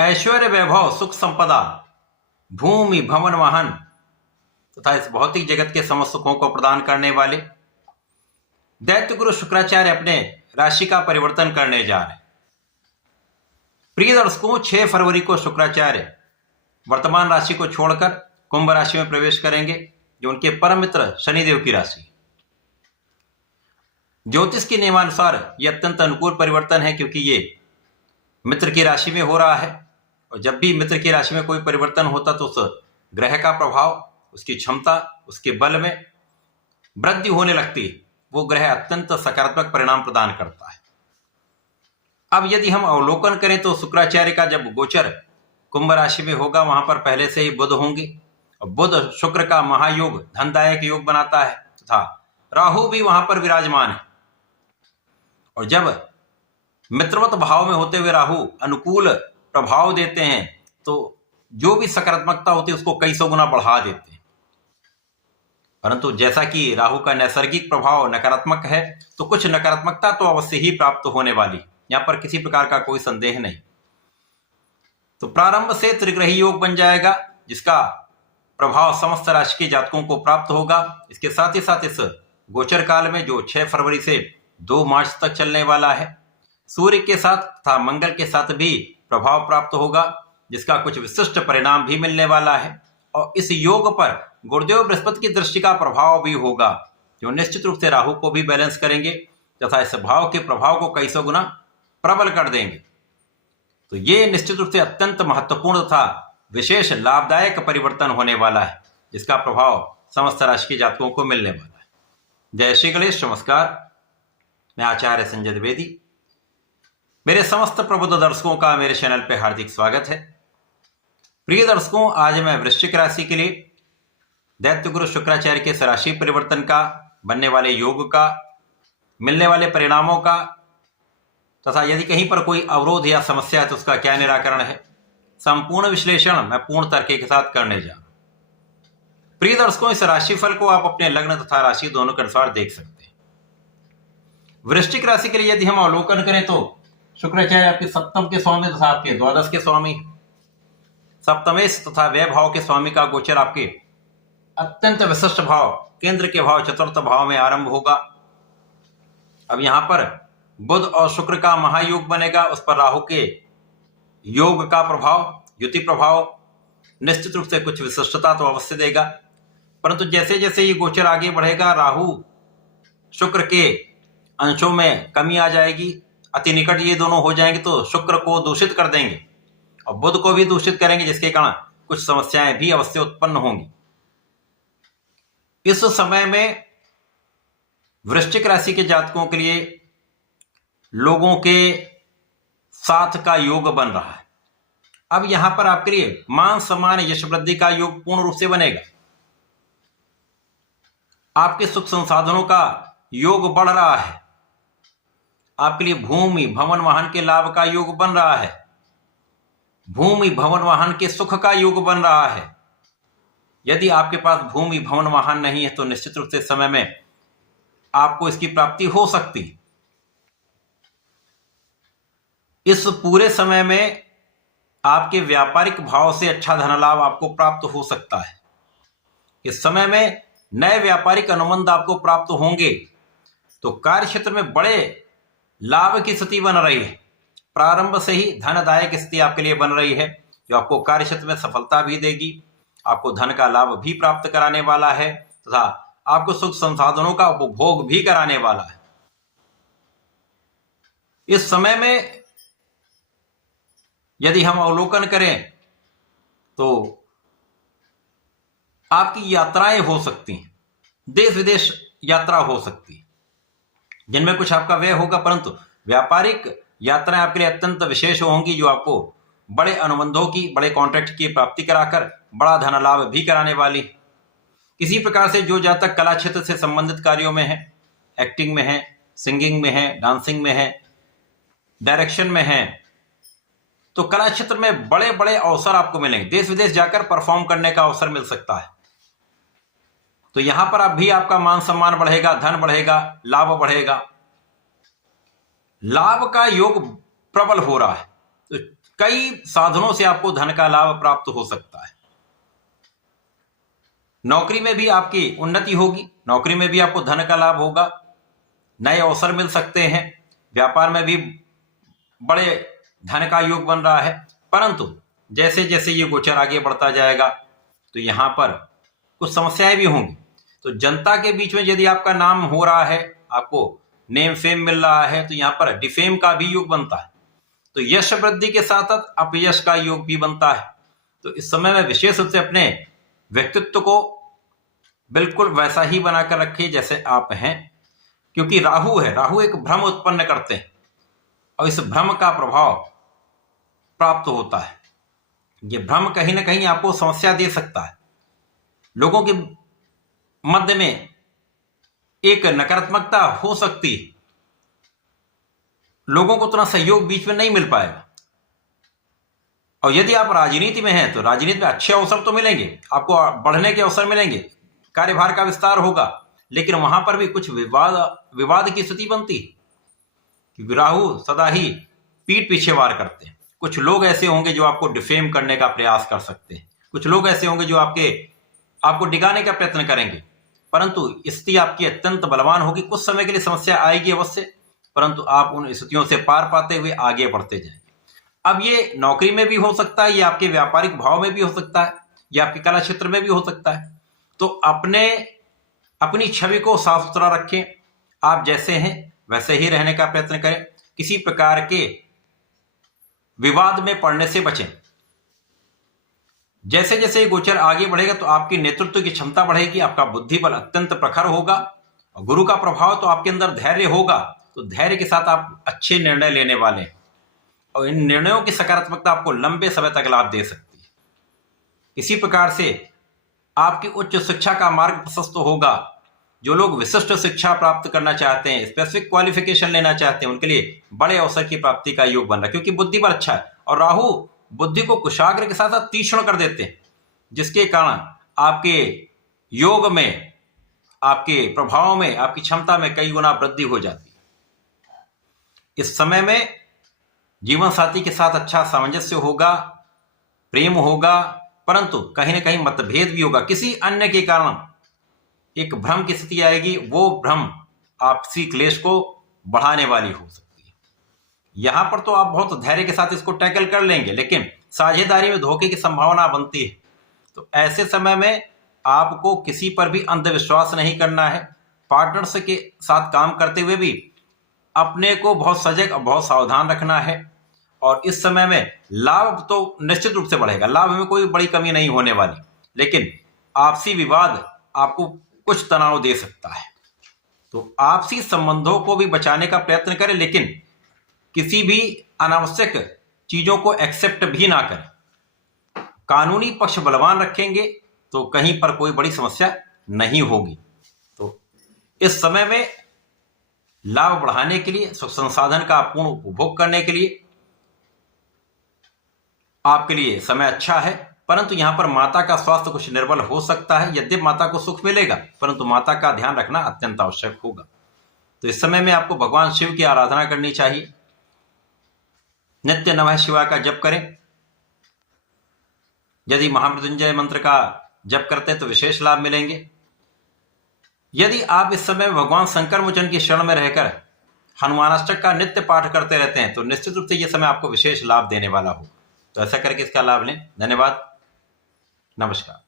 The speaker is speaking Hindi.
ऐश्वर्य वैभव सुख संपदा भूमि भवन वाहन तथा इस भौतिक जगत के समस्त सुखों को प्रदान करने वाले दैत्य गुरु शुक्राचार्य अपने राशि का परिवर्तन करने जा रहे हैं। प्रिय दर्शकों, 6 फरवरी को शुक्राचार्य वर्तमान राशि को छोड़कर कुंभ राशि में प्रवेश करेंगे, जो उनके परम मित्र शनिदेव की राशि। ज्योतिष के नियमानुसार यह अत्यंत अनुकूल परिवर्तन है, क्योंकि ये मित्र की राशि में हो रहा है। और जब भी मित्र की राशि में कोई परिवर्तन होता तो उस ग्रह का प्रभाव, उसकी क्षमता, उसके बल में वृद्धि होने लगती है। वो ग्रह अत्यंत सकारात्मक परिणाम प्रदान करता है। अब यदि हम अवलोकन करें तो शुक्राचार्य का जब गोचर कुंभ राशि में होगा, वहां पर पहले से ही बुध होंगे और बुध शुक्र का महायोग धनदायक योग बनाता है तथा राहु भी वहां पर विराजमान है। और जब मित्रवत भाव में होते हुए राहु अनुकूल प्रभाव देते हैं तो जो भी सकारात्मकता होती है उसको कई सौ गुना बढ़ा देते हैं। परंतु जैसा कि राहु का नैसर्गिक प्रभाव नकारात्मक है, तो कुछ नकारात्मकता तो अवश्य ही प्राप्त होने वाली, यहां पर किसी प्रकार का कोई संदेह नहीं। तो प्रारंभ से त्रिग्रही योग बन जाएगा, जिसका प्रभाव समस्त राशि के जातकों को प्राप्त होगा। इसके साथ ही साथ इस गोचर काल में, जो 6 फरवरी से 2 मार्च तक चलने वाला है, सूर्य के साथ तथा मंगल के साथ भी प्रभाव प्राप्त होगा, जिसका कुछ विशिष्ट परिणाम भी मिलने वाला है। और इस योग पर गुरुदेव बृहस्पति की दृष्टि का प्रभाव भी होगा, जो निश्चित रूप से राहु को भी बैलेंस करेंगे तथा इस भाव के प्रभाव को कई सौ गुना प्रबल कर देंगे। तो ये निश्चित रूप से अत्यंत महत्वपूर्ण तथा विशेष लाभदायक परिवर्तन होने वाला है, जिसका प्रभाव समस्त राशि के जातकों को मिलने वाला है। जय श्री गणेश। नमस्कार, मैं आचार्य संजय द्विवेदी। मेरे समस्त प्रबुद्ध दर्शकों का मेरे चैनल पे हार्दिक स्वागत है। प्रिय दर्शकों, आज मैं वृश्चिक राशि के लिए दैत्य गुरु शुक्राचार्य के राशि परिवर्तन का, बनने वाले योग का, मिलने वाले परिणामों का तथा यदि कहीं पर कोई अवरोध या समस्या है तो उसका क्या निराकरण है, संपूर्ण विश्लेषण मैं पूर्ण तर्क के साथ करने जा रहा हूं। प्रिय दर्शकों, इस राशिफल को आप अपने लग्न तथा राशि दोनों के अनुसार देख सकते हैं। वृश्चिक राशि के लिए यदि हम अवलोकन करें तो शुक्राचार्य आपके सप्तम के स्वामी तथा आपके द्वादश के स्वामी, सप्तमेश तथा व्यय भाव के स्वामी का गोचर आपके अत्यंत विशिष्ट भाव, केंद्र के भाव चतुर्थ भाव में आरंभ होगा। अब यहां पर बुध और शुक्र का महायोग बनेगा, उस पर राहु के योग का प्रभाव, युति प्रभाव निश्चित रूप से कुछ विशिष्टता तो अवश्य देगा। परंतु जैसे जैसे ये गोचर आगे बढ़ेगा, राहु शुक्र के अंशों में कमी आ जाएगी। अति निकट ये दोनों हो जाएंगे तो शुक्र को दूषित कर देंगे और बुध को भी दूषित करेंगे, जिसके कारण कुछ समस्याएं भी अवश्य उत्पन्न होंगी। इस समय में वृश्चिक राशि के जातकों के लिए लोगों के साथ का योग बन रहा है। अब यहां पर आपके लिए मान सम्मान यश वृद्धि का योग पूर्ण रूप से बनेगा। आपके सुख संसाधनों का योग बढ़ रहा है। आपके लिए भूमि भवन वाहन के लाभ का योग बन रहा है। भूमि भवन वाहन के सुख का योग बन रहा है। यदि आपके पास भूमि भवन वाहन नहीं है तो निश्चित रूप से समय में आपको इसकी प्राप्ति हो सकती। इस पूरे समय में आपके व्यापारिक भाव से अच्छा धन लाभ आपको प्राप्त हो सकता है। इस समय में नए व्यापारिक अनुबंध आपको प्राप्त होंगे। तो कार्य क्षेत्र में बड़े लाभ की स्थिति बन रही है। प्रारंभ से ही धनदायक स्थिति आपके लिए बन रही है, जो आपको कार्य क्षेत्र में सफलता भी देगी, आपको धन का लाभ भी प्राप्त कराने वाला है तथा आपको सुख संसाधनों का उपभोग भी कराने वाला है। इस समय में यदि हम अवलोकन करें तो आपकी यात्राएं हो सकती हैं, देश विदेश यात्रा हो सकती है, जिनमें कुछ आपका व्यय होगा, परंतु व्यापारिक यात्राएं आपके लिए अत्यंत विशेष होंगी, जो आपको बड़े अनुबंधों की, बड़े कॉन्ट्रैक्ट की प्राप्ति कराकर बड़ा धन लाभ भी कराने वाली। किसी प्रकार से जो जातक कला क्षेत्र से संबंधित कार्यों में है, एक्टिंग में है, सिंगिंग में है, डांसिंग में है, डायरेक्शन में है, तो कला क्षेत्र में बड़े बड़े अवसर आपको मिलेंगे। देश विदेश जाकर परफॉर्म करने का अवसर मिल सकता है। तो यहां पर आप भी आपका मान सम्मान बढ़ेगा, धन बढ़ेगा, लाभ बढ़ेगा। लाभ का योग प्रबल हो रहा है। तो कई साधनों से आपको धन का लाभ प्राप्त हो सकता है। नौकरी में भी आपकी उन्नति होगी, नौकरी में भी आपको धन का लाभ होगा, नए अवसर मिल सकते हैं, व्यापार में भी बड़े धन का योग बन रहा है। परंतु जैसे जैसे ये गोचर आगे बढ़ता जाएगा तो यहाँ पर कुछ समस्याएं भी होंगी। तो जनता के बीच में यदि आपका नाम हो रहा है, आपको नेम फेम मिल रहा है, तो यहाँ पर डिफेम का भी योग बनता है। तो यश वृद्धि के साथ साथ अपयश का योग भी बनता है। तो इस समय में विशेष रूप से अपने व्यक्तित्व को बिल्कुल वैसा ही बनाकर रखिए जैसे आप हैं, क्योंकि राहु है, राहु एक भ्रम उत्पन्न करते हैं और इस भ्रम का प्रभाव प्राप्त होता है। ये भ्रम कहीं ना कहीं आपको समस्या दे सकता है। लोगों के मध्य में एक नकारात्मकता हो सकती है, लोगों को उतना सहयोग बीच में नहीं मिल पाएगा। और यदि आप राजनीति में हैं तो राजनीति में अच्छे अवसर तो मिलेंगे, आपको बढ़ने के अवसर मिलेंगे, कार्यभार का विस्तार होगा, लेकिन वहां पर भी कुछ विवाद की स्थिति बनती है, क्योंकि राहु सदा ही पीठ पीछे वार करते हैं। कुछ लोग ऐसे होंगे जो आपको डिफेम करने का प्रयास कर सकते हैं, कुछ लोग ऐसे होंगे जो आपको डिगाने का प्रयत्न करेंगे, परंतु स्थिति आपकी अत्यंत बलवान होगी। कुछ समय के लिए समस्या आएगी अवश्य, परंतु आप उन स्थितियों से पार पाते हुए आगे बढ़ते जाएंगे। अब ये नौकरी में भी हो सकता है, ये आपके व्यापारिक भाव में भी हो सकता है, ये आपके कला क्षेत्र में भी हो सकता है। तो अपनी छवि को साफ सुथरा रखें, आप जैसे हैं वैसे ही रहने का प्रयत्न करें, किसी प्रकार के विवाद में पड़ने से बचें। जैसे जैसे गोचर आगे बढ़ेगा तो आपकी नेतृत्व की क्षमता बढ़ेगी, आपका बुद्धि बल अत्यंत प्रखर होगा और गुरु का प्रभाव तो आपके अंदर धैर्य होगा। तो धैर्य के साथ आप अच्छे निर्णय लेने वाले हैं और इन निर्णयों की सकारात्मकता आपको लंबे समय तक लाभ दे सकती है। इसी प्रकार से आपकी उच्च शिक्षा का मार्ग प्रशस्त होगा। जो लोग विशिष्ट शिक्षा प्राप्त करना चाहते हैं, स्पेसिफिक क्वालिफिकेशन लेना चाहते हैं, उनके लिए बड़े अवसर की प्राप्ति का योग बन रहा है, क्योंकि बुद्धि बल अच्छा है और राहु बुद्धि को कुशाग्र के साथ साथ तीक्ष्ण कर देते हैं, जिसके कारण आपके योग में, आपके प्रभाव में, आपकी क्षमता में कई गुना वृद्धि हो जाती है। इस समय में जीवन साथी के साथ अच्छा सामंजस्य होगा, प्रेम होगा, परंतु कहीं ना कहीं मतभेद भी होगा। किसी अन्य के कारण एक भ्रम की स्थिति आएगी, वो भ्रम आपसी क्लेश को बढ़ाने वाली हो सकती है। यहां पर तो आप बहुत धैर्य के साथ इसको टैकल कर लेंगे, लेकिन साझेदारी में धोखे की संभावना बनती है। तो ऐसे समय में आपको किसी पर भी अंधविश्वास नहीं करना है। पार्टनर्स के साथ काम करते हुए भी अपने को बहुत सजग और बहुत सावधान रखना है। और इस समय में लाभ तो निश्चित रूप से बढ़ेगा, लाभ में कोई बड़ी कमी नहीं होने वाली, लेकिन आपसी विवाद आपको कुछ तनाव दे सकता है। तो आपसी संबंधों को भी बचाने का प्रयत्न करें, लेकिन किसी भी अनावश्यक चीजों को एक्सेप्ट भी ना करें। कानूनी पक्ष बलवान रखेंगे तो कहीं पर कोई बड़ी समस्या नहीं होगी। तो इस समय में लाभ बढ़ाने के लिए, सुख संसाधन का पूर्ण उपभोग करने के लिए आपके लिए समय अच्छा है, परंतु यहां पर माता का स्वास्थ्य कुछ निर्बल हो सकता है। यद्यपि माता को सुख मिलेगा, परंतु माता का ध्यान रखना अत्यंत आवश्यक होगा। तो इस समय में आपको भगवान शिव की आराधना करनी चाहिए। नित्य नमः शिवाय का जप करें। यदि महामृत्युंजय मंत्र का जप करते हैं तो विशेष लाभ मिलेंगे। यदि आप इस समय भगवान शंकर मोचन की शरण में रहकर हनुमानाष्टक का नित्य पाठ करते रहते हैं तो निश्चित रूप से यह समय आपको विशेष लाभ देने वाला हो। तो ऐसा करके इसका लाभ लें। धन्यवाद, नमस्कार।